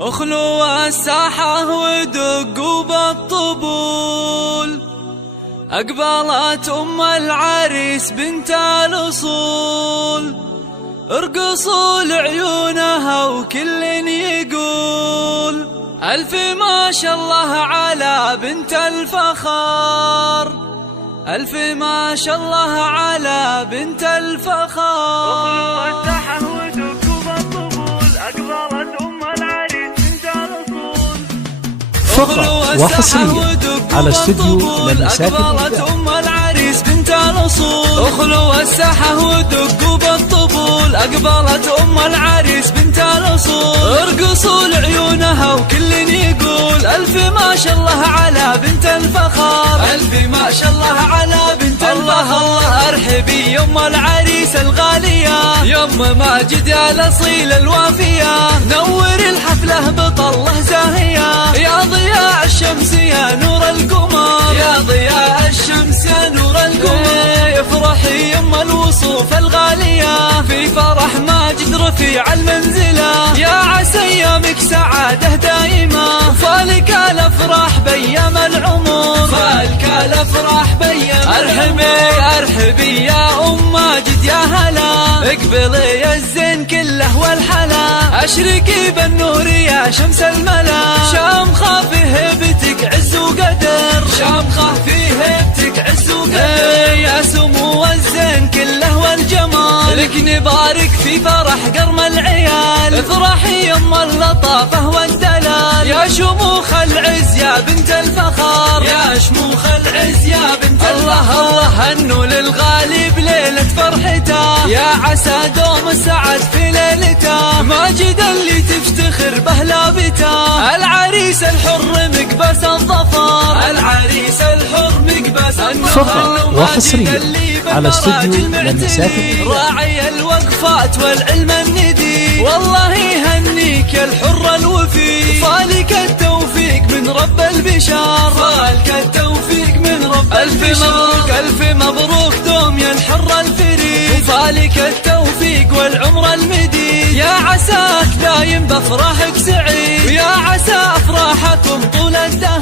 اخلوا الساحة ودقوا بالطبول، أقبلت أم العريس بنت الأصول، ارقصوا لعيونها وكل يقول ألف ما شاء الله على بنت الفخار، ألف ما شاء الله على بنت الفخار. الساحة ودقوا بالطبول، أقبلت أم العريس بنت الأصول. فقط وحصريا على استوديو لمسات أقبلت أم العريس بنت الأصول. اخلوا الساحة ودقوا بالطبول، أقبلت أم العريس بنت الأصول، ارقصوا لعيونها وكل يقول ألف ما شاء الله على بنت الفخار، ألف ما شاء الله على بنت الفخار. الله ارحبي يم العريس الغالية، يم ماجد الأصيل الوافية، نور الحفلة بطله زاهية، يا ضياء الشمس يا نور القمر، يا ضياء الشمس يا نور القمر. افرحي يم الوصوف الغالية في فرح ماجد رفيع المنزلة، يا عسى ايامك سعادة دائمة، فالك الافراح بيام العمر، فالك الافراح بيام. ارحبي يا ام ماجد يا هلا، اقبلي يا الزين كله والحلا، اشرقي بالنور يا شمس الملا، شامخة في هيبتك عز وقدر، شامخة في هيبتك عز وقدر. يا سمو الزين كله والجمال، لك نبارك في فرح قرم العيال، افرحي يم اللطافة والدلال، يا شموخ العز يا بنت الفخار، يا شموخ العز يا بنت الفخار. الله هنوا للغالي بليلة فرحته، يا عسى دوم السعد في ليلته، ماجد اللي تفتخر به لابته، العريس الحر مقبس الظفر، العريس الحر مقبس الظفر. فقط وحصريا على استوديو لمسات راعي الوقفات والعلم الندي، والله يهنيك يا الحر الوفي، فالك التوفيق من رب البشار، فالك التوفيق من رب البشار. ألف مبروك دوم يا الحر الفريد، فالك التوفيق والعمر المديد، يا عساك دايم بأفراحك سعيد، يا عسى أفراحكم طول الدهر.